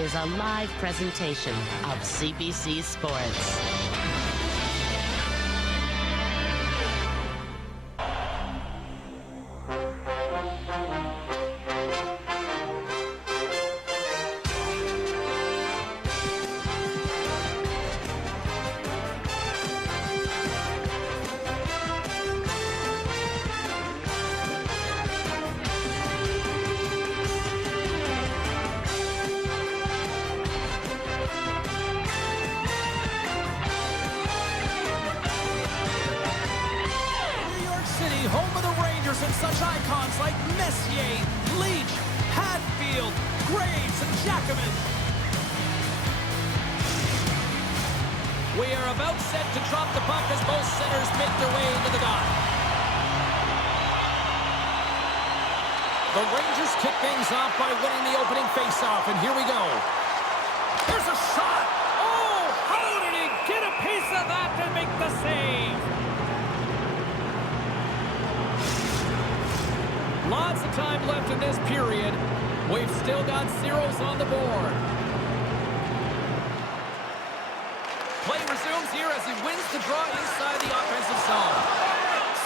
is a live presentation of CBC Sports. Home of the Rangers and such icons like Messier, Leach, Hadfield, Graves, and Jackman. We are about set to drop the puck as both centers make their way into the dot. The Rangers kick things off by winning the opening faceoff, and here we go. There's a shot! Oh, how did he get a piece of that to make the save? Lots of time left in this period. We've still got zeros on the board. Play resumes here as he wins the draw inside the offensive zone.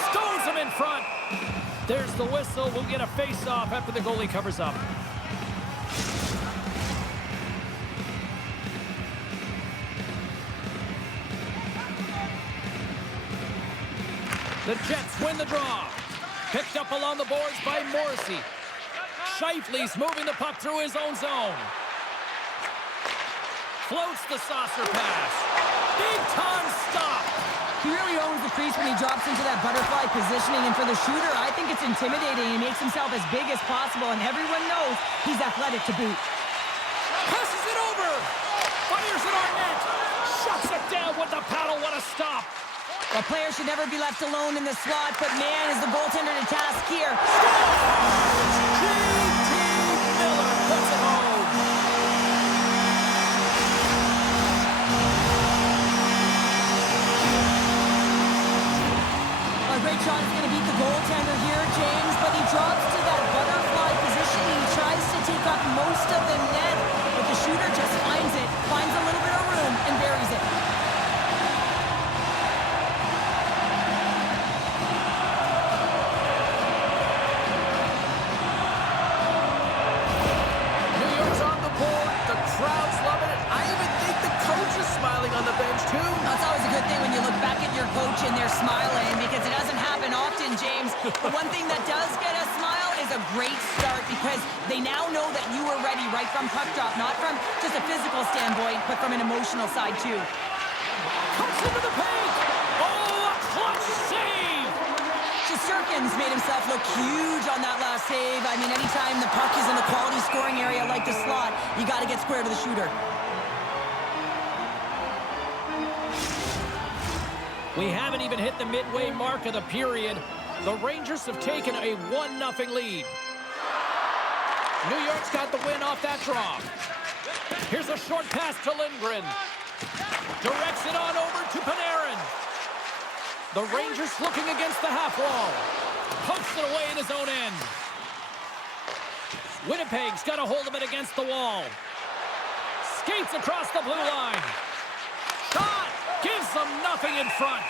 Stones him in front. There's the whistle. We'll get a face-off after the goalie covers up. The Jets win the draw. Picked up along the boards by Morrissey. Scheifele's moving the puck through his own zone. Floats the saucer pass. Big time stop. He really owns the crease when he drops into that butterfly positioning, and for the shooter, I think it's intimidating. He makes himself as big as possible, and everyone knows he's athletic to boot. Passes it over. Fires it on net. Shuts it down with the paddle. What a stop. A player should never be left alone in the slot, but man, is the goaltender to task here. J.T. Miller puts it home. A great shot is going to beat the goaltender here, James, but he drops to that butterfly position. He tries to take up most of the net, but the shooter just finds it, finds a little bit of room, and buries it. Crowd's loving it. I even think the coach is smiling on the bench, too. That's always a good thing when you look back at your coach and they're smiling, because it doesn't happen often, James. But one thing that does get a smile is a great start, because they now know that you were ready right from puck drop, not from just a physical standpoint, but from an emotional side, too. Comes into the paint. Oh, a clutch save. Shesterkin's made himself look huge on that last save. I mean, anytime the puck is in a quality scoring area like the slot, you got to get square to the shooter. We haven't even hit the midway mark of the period. The Rangers have taken a 1-0 lead. New York's got the win off that draw. Here's a short pass to Lindgren. Directs it on over to Panarin. The Rangers looking against the half wall. Pokes it away in his own end. Winnipeg's got a hold of it against the wall. Skates across the blue line. Shot! Gives them nothing in front.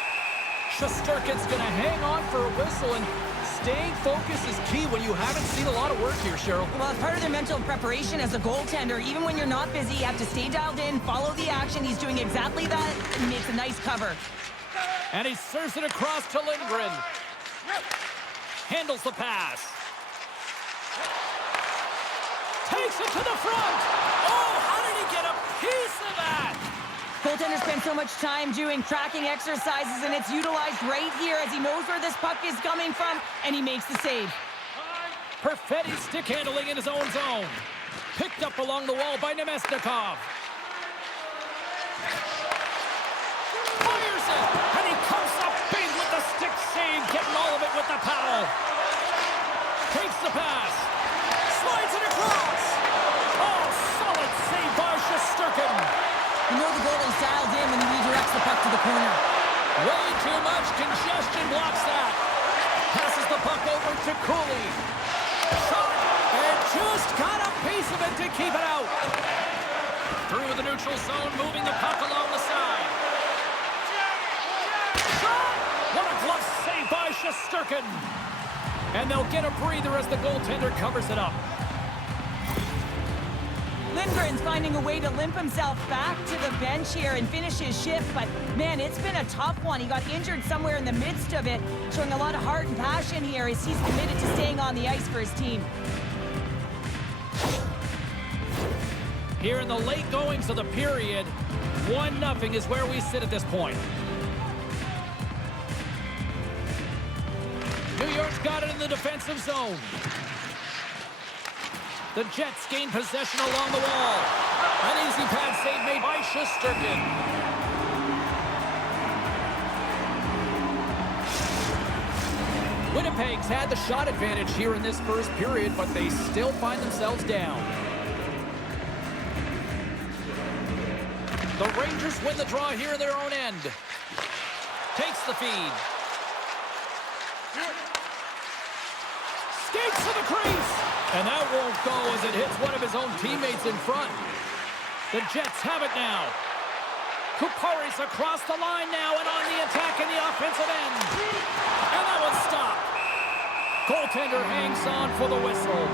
Shesterkin's going to hang on for a whistle, and staying focused is key when you haven't seen a lot of work here, Cheryl. Well, it's part of their mental preparation as a goaltender. Even when you're not busy, you have to stay dialed in, follow the action. He's doing exactly that, and he makes a nice cover. And he serves it across to Lindgren. Handles the pass. Takes it to the front. Oh, how did he get a piece of that? Goaltenders spend so much time doing tracking exercises, and it's utilized right here as he knows where this puck is coming from, and he makes the save. Perfetti stick handling in his own zone. Picked up along the wall by Nemesnikov. Fires it, and he comes up big with the stick save, getting all of it with the paddle. Takes the pass. Slides it across. Oh, solid save by Shesterkin. You know the goalie's dialed in when he redirects the puck to the corner. Way too much congestion blocks that. Passes the puck over to Cooley. Shot, and just got a piece of it to keep it out. into the neutral zone, moving the puck along the side. Shot! What a glove save by Shesterkin. And they'll get a breather as the goaltender covers it up. Lindgren's finding a way to limp himself back to the bench here and finish his shift, but man, it's been a tough one. He got injured somewhere in the midst of it, showing a lot of heart and passion here as he's committed to staying on the ice for his team. Here in the late goings of the period, 1-0 is where we sit at this point. New York's got it in the defensive zone. The Jets gain possession along the wall. An easy pad save made by Shesterkin. Winnipeg's had the shot advantage here in this first period, but they still find themselves down. The Rangers win the draw here in their own end. Takes the feed. Skates to the crease. And that won't go as it hits one of his own teammates in front. The Jets have it now. Kupari's across the line now and on the attack in the offensive end. And that one's stopped. Goaltender hangs on for the whistle.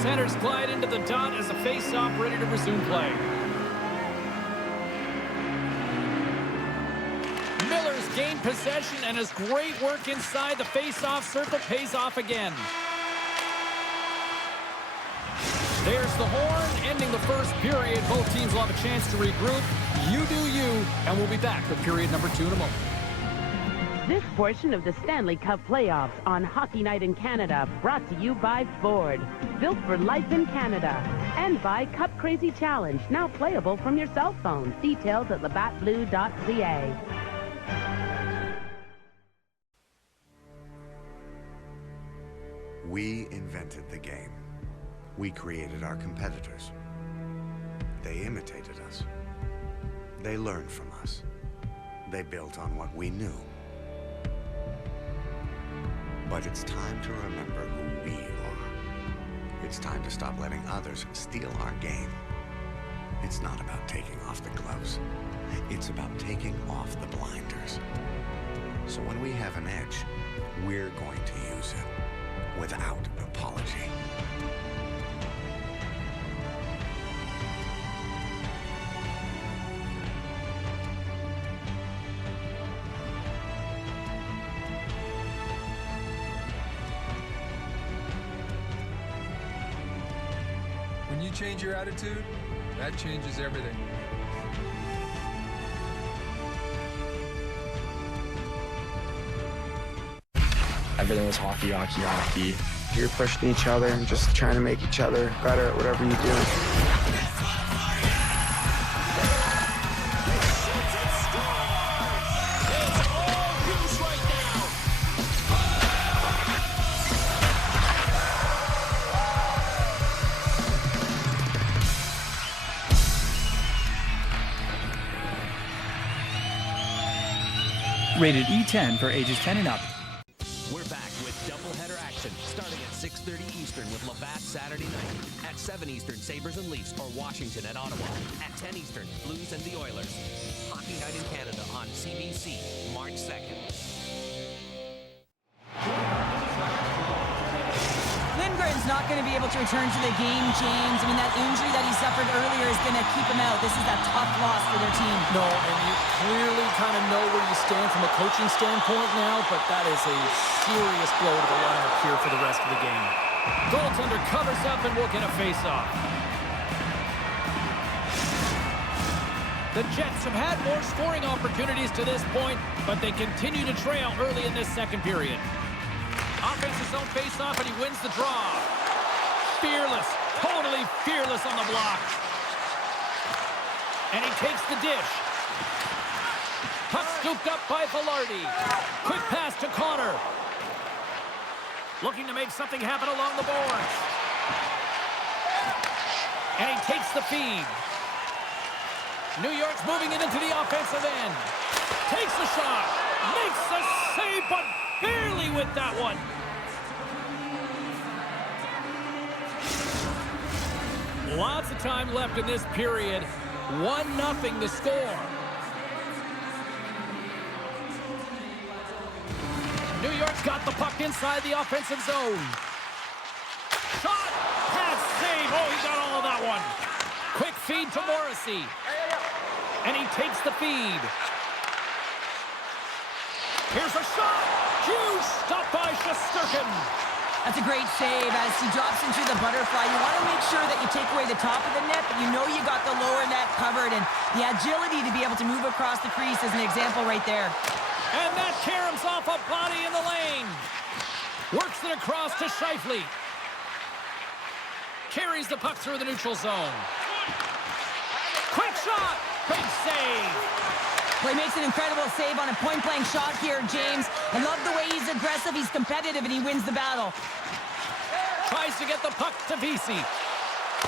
Centers glide into the dot as a face-off ready to resume play. Gained possession, and his great work inside the face-off circle pays off again. There's the horn, ending the first period. Both teams will have a chance to regroup. You do you, and we'll be back with period number 2 in a moment. This portion of the Stanley Cup playoffs on Hockey Night in Canada brought to you by Ford, built for life in Canada, and by Cup Crazy Challenge, now playable from your cell phone. Details at labattblue.ca. We invented the game. We created our competitors. They imitated us. They learned from us. They built on what we knew. But it's time to remember who we are. It's time to stop letting others steal our game. It's not about taking off the gloves. It's about taking off the blinders. So when we have an edge, we're going to use it. Without apology. When you change your attitude, that changes everything. Everything was hockey, hockey, hockey. You're pushing each other and just trying to make each other better at whatever you do. Rated E10 for ages 10 and up. We're back with doubleheader action, starting at 6:30 Eastern with Labatt Saturday night. At 7 Eastern, Sabres and Leafs, or Washington at Ottawa. At 10 Eastern, Blues and the Oilers. Hockey Night in Canada on CBC, March 2nd. Lindgren's not going to be able to return to the game, James. I mean, that injury that he suffered earlier is going to keep him out. This is a tough loss for their team. No, and you clearly kind of know where you stand from a coaching standpoint now, but that is a serious blow to the lineup here for the rest of the game. Goaltender covers up and will get a face-off. The Jets have had more scoring opportunities to this point, but they continue to trail early in this second period. Offensive zone face-off, and he wins the draw. Fearless, totally fearless on the block. And he takes the dish. Puck scooped up by Velarde. Quick pass to Connor. Looking to make something happen along the boards. And he takes the feed. New York's moving it into the offensive end. Takes the shot. Makes the save, but barely with that one. Lots of time left in this period. 1-0 the score. New York's got the puck inside the offensive zone. Shot! Pass! Save! Oh, he got all of that one. Quick feed to Morrissey. And he takes the feed. Here's a shot! Huge stop by Shesterkin. That's a great save as he drops into the butterfly. You want to make sure that you take away the top of the net, but you know you got the lower net covered, and the agility to be able to move across the crease is an example right there. And that caroms off a body in the lane. Works it across to Scheifele. Carries the puck through the neutral zone. Quick shot! Big save! Well, he makes an incredible save on a point-blank shot here, James. I love the way he's aggressive, he's competitive, and he wins the battle. Tries to get the puck to Vesey.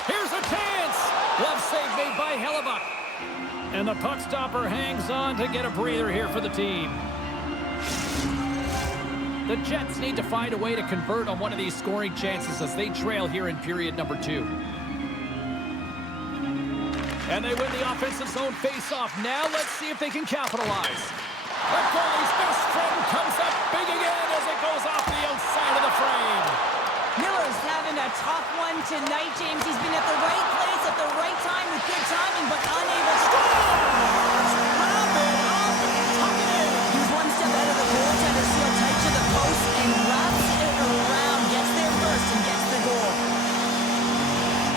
Here's a chance! Glove save made by Hellebuck. And the puck stopper hangs on to get a breather here for the team. The Jets need to find a way to convert on one of these scoring chances as they trail here in period number 2. And they win the offensive zone face-off. Now let's see if they can capitalize. The goalie's best friend comes up big again as it goes off the outside of the frame. Miller's having a tough one tonight, James. He's been at the right place at the right time with good timing, but unable to score. He's one step out of the goaltender, sealed tight to the post, and wraps it around. Gets there first and gets the goal.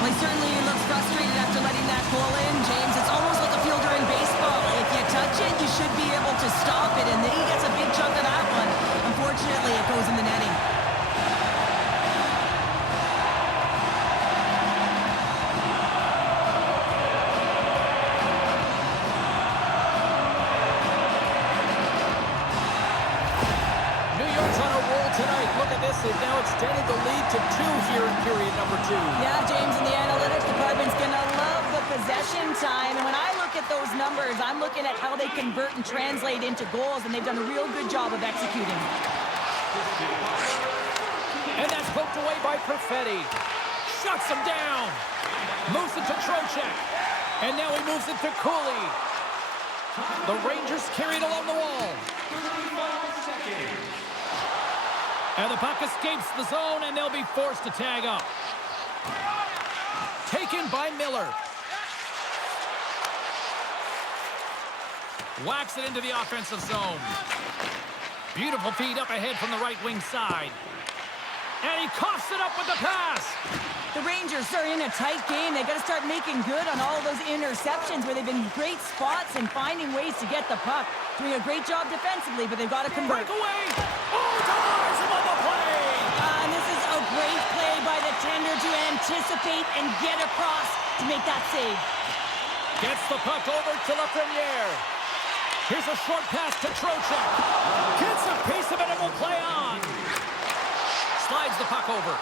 Well, he certainly looks frustrated after letting that goal in, James. It's almost like a fielder in baseball. If you touch it, you should be able to stop it, and then he gets a big chunk of that one. Unfortunately, it goes in the netting. They've now extended the lead to 2 here in period number 2. Yeah, James, and the analytics department's going to love the possession time. And when I look at those numbers, I'm looking at how they convert and translate into goals, and they've done a real good job of executing. And that's poked away by Perfetti. Shuts him down. Moves it to Trocheck. And now he moves it to Cooley. The Rangers carried along the wall. And the puck escapes the zone, and they'll be forced to tag up. Taken by Miller. Whacks it into the offensive zone. Beautiful feed up ahead from the right wing side. And he coughs it up with the pass. The Rangers are in a tight game. They've got to start making good on all of those interceptions where they've been great spots and finding ways to get the puck. Doing a great job defensively, but they've got to convert. Breakaway! Oh, denies him on the play! And this is a great play by the tender to anticipate and get across to make that save. Gets the puck over to Lafreniere. Here's a short pass to Trocheck. Gets a piece of it and will play on. Slides the puck over.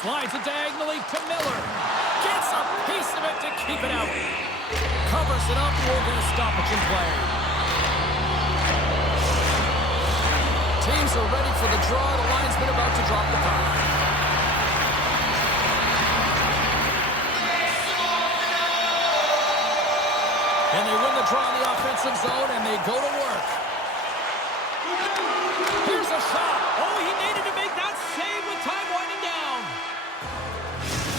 Slides it diagonally to Miller. Gets a piece of it to keep it out. Covers it up. We're going to stop it in play. Teams are ready for the draw. The linesman about to drop the puck. And they win the draw in the offensive zone, and they go to work. Here's a shot. Oh, he needed to make that save with time winding down.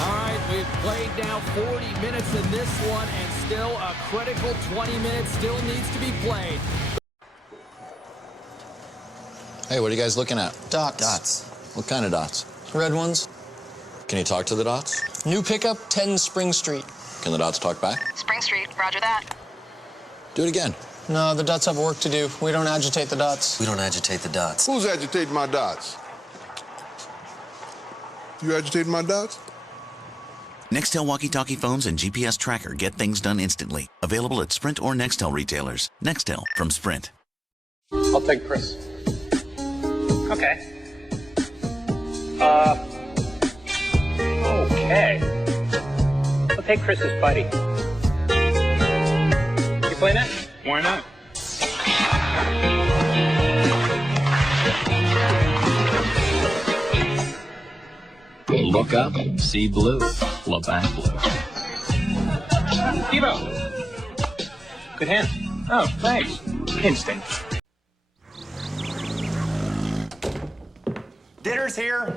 All right, we've played now 40 minutes in this one, and still a critical 20 minutes still needs to be played. Hey, what are you guys looking at? Dots. Dots. What kind of dots? Red ones. Can you talk to the dots? New pickup, 10 Spring Street. Can the dots talk back? Spring Street, roger that. Do it again. No, the dots have work to do. We don't agitate the dots. We don't agitate the dots. Who's agitating my dots? You agitating my dots? Nextel walkie-talkie phones and GPS tracker get things done instantly. Available at Sprint or Nextel retailers. Nextel from Sprint. I'll take Chris. Okay. Okay. I'll take Chris's buddy. You playing it? Why not? Look up, see blue. Labatt Blue. Devo. Good hand. Oh, thanks. Instinct. Dinner's here.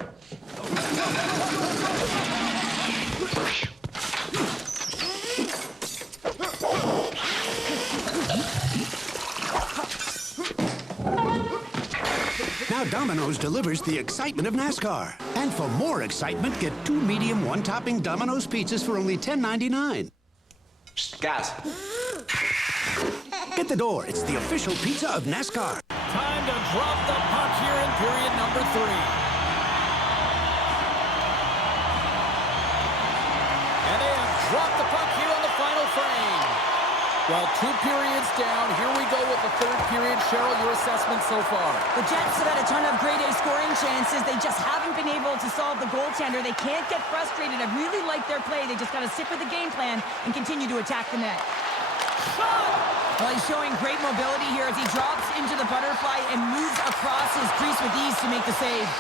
Now Domino's delivers the excitement of NASCAR. And for more excitement, get 2 medium, 1-topping Domino's pizzas for only $10.99. Guys. Get the door. It's the official pizza of NASCAR. Time to drop the puck here in period number 3. And they have dropped the puck here on the final frame. Well, 2 periods down. Here we go with the 3rd period. Cheryl, your assessment so far? The Jets have had a ton of grade A scoring chances. They just haven't been able to solve the goaltender. They can't get frustrated. I really like their play. They just got to stick with the game plan and continue to attack the net. Well, he's showing great mobility here as he drops into the butterfly and moves across his crease with ease to make the save.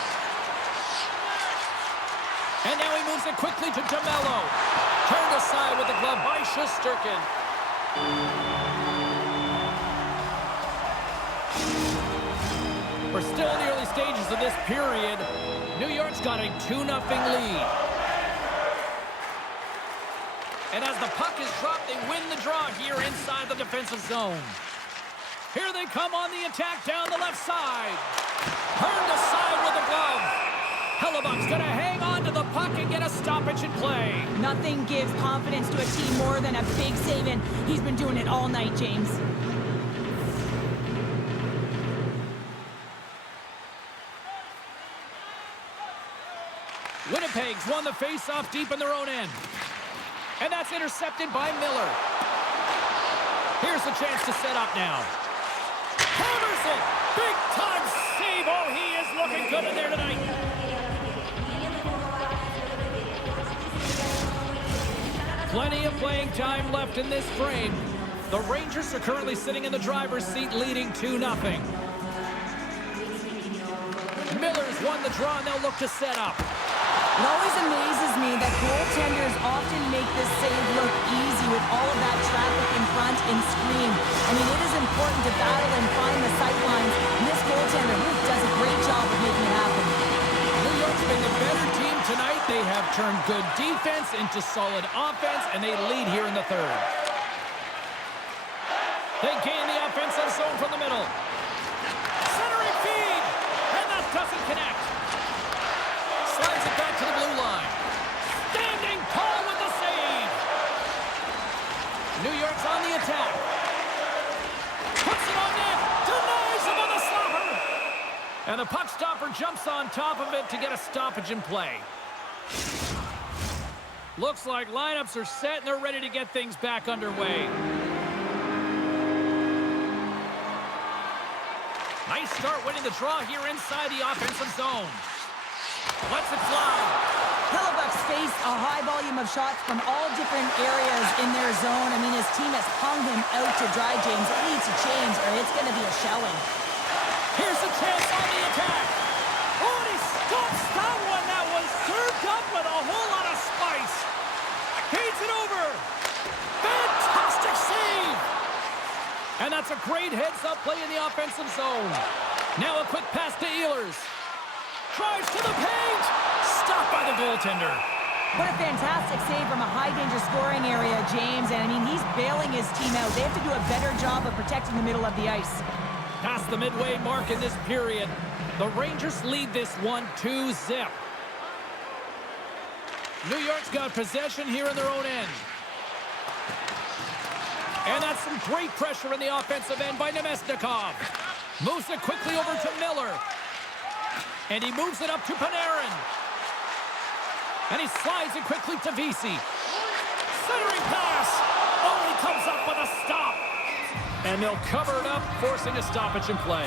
And now he moves it quickly to DeMello. Turned aside with the glove by Shesterkin. We're still in the early stages of this period. New York's got a 2-0 lead. And as the puck is dropped, they win the draw here inside the defensive zone. Here they come on the attack down the left side. Turned aside with the glove. Hellebuck's going to hang on to the puck and get a stoppage in play. Nothing gives confidence to a team more than a big save, and he's been doing it all night, James. Winnipeg's won the face-off deep in their own end. And that's intercepted by Miller. Here's the chance to set up now. Hammers it! Big-time save! Oh, he is looking good in there tonight. Plenty of playing time left in this frame. The Rangers are currently sitting in the driver's seat, leading 2-0. Miller's won the draw, and they'll look to set up. It always amazes me that goaltenders often make this save look easy with all of that traffic in front and screen. I mean, it is important to battle and find the sight lines, and this goaltender does a great job of making it happen. New York's been the better team tonight. They have turned good defense into solid offense, and they lead here in the 3rd. They gain the offensive zone from the middle. Centering feed, and that doesn't connect. Slides it back to the blue line. Standing tall with the save. New York's on the attack. Puts it on net. Denies him on the stopper. And the puck stopper jumps on top of it to get a stoppage in play. Looks like lineups are set and they're ready to get things back underway. Nice start winning the draw here inside the offensive zone. Lets it fly. Hellebuck's faced a high volume of shots from all different areas in their zone. I mean, his team has hung him out to dry, James. It needs to change or it's going to be a shelling. Here's a chance on the attack. Oh, and he stops that one. That was served up with a whole lot of spice. Feeds it over. Fantastic save. And that's a great heads-up play in the offensive zone. Now a quick pass to Ehlers. Drives to the paint. Stopped by the goaltender. What a fantastic save from a high-danger scoring area, James. And, I mean, he's bailing his team out. They have to do a better job of protecting the middle of the ice. Past the midway mark in this period. The Rangers lead this one 2-0. New York's got possession here in their own end. And that's some great pressure in the offensive end by Nemesnikov. Moves it quickly over to Miller. And he moves it up to Panarin. And he slides it quickly to Vesey. Centering pass. Oh, he comes up with a stop. And they'll cover it up, forcing a stoppage in play.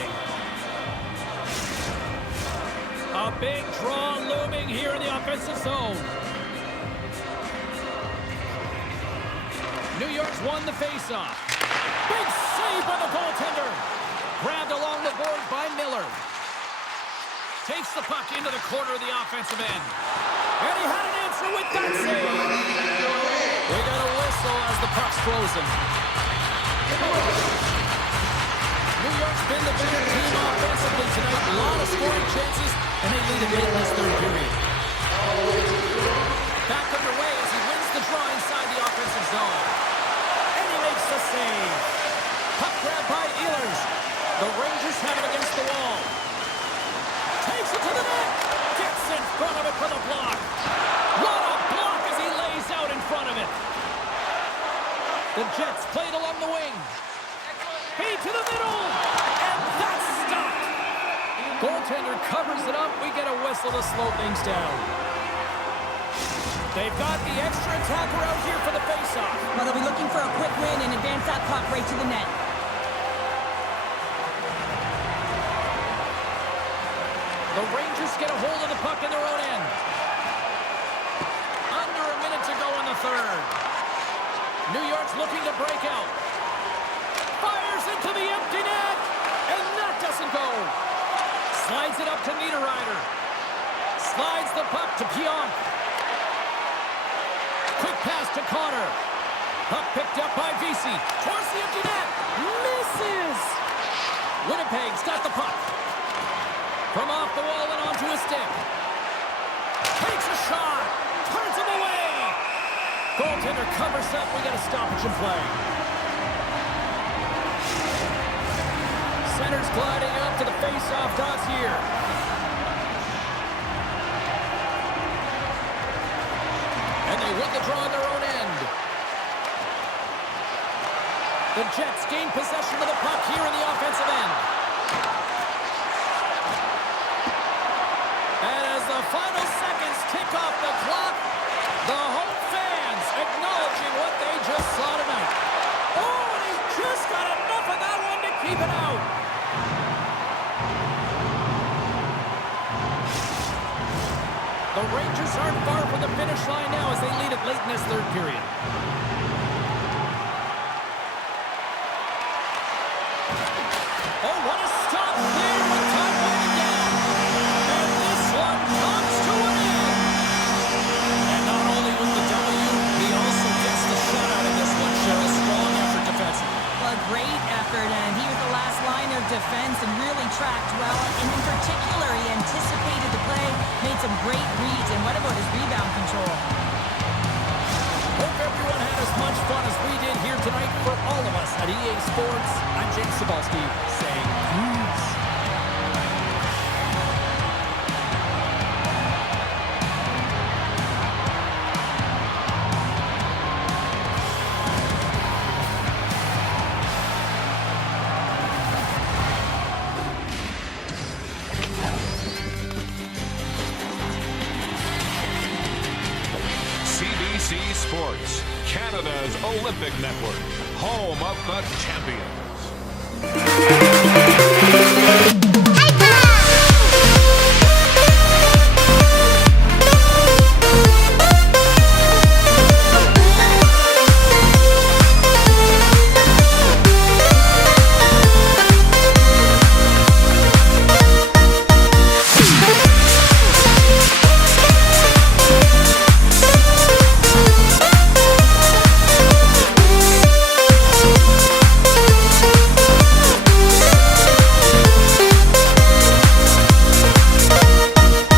A big draw looming here in the offensive zone. New York's won the faceoff. Big save by the goaltender. Grabbed along the boards by Miller. Takes the puck into the corner of the offensive end. And he had an answer with that save. They got a whistle as the puck's frozen. New York's been the better team offensively tonight. A lot of scoring chances, and they lead it late in this third period. Back underway as he wins the draw inside the offensive zone. And he makes the save. Puck grab by Ehlers. The Rangers have it against the wall. Takes it to the net. Gets in front of it for the block. What a block as he lays out in front of it. The Jets played along the wing. Feed to the middle. And that's stopped. Goaltender covers it up. We get a whistle to slow things down. They've got the extra attacker out here for the faceoff. Well, they'll be looking for a quick win and advance that puck right to the net. The Rangers get a hold of the puck in their own end. Under a minute to go in the third. New York's looking to break out. Fires into the empty net. And that doesn't go. Slides it up to Niederreiter. Slides the puck to Pionk. Quick pass to Connor. Puck picked up by Vesey. Towards the empty net. Misses. Winnipeg's got the puck. From off the wall and onto his stick. Takes a shot. Turns him away. Goaltender covers up. We got a stoppage in play. Center's gliding up to the face-off dots here. And they win the draw on their own end. The Jets gain possession of the puck here in the offensive end. And as the final seconds tick off the clock, the home fans acknowledging what they just saw tonight. Oh, and he's just got enough of that one to keep it out. The Rangers aren't far from the finish line now as they lead it late in this third period. Oh, what a stop there with time winding down. And this one comes to an end. And not only with the W, he also gets the shutout in this one. Cheryl, strong effort defensively. Well, great effort, and he was the last line of defense and really tracked well. And in particular, he anticipated the play, made some great reads, and what about his rebound control? Hope everyone had as much fun as we did here tonight. For all of us at EA Sports, I'm James Cebulski saying peace. CBC Sports, Canada's Olympic Network, home of the champions.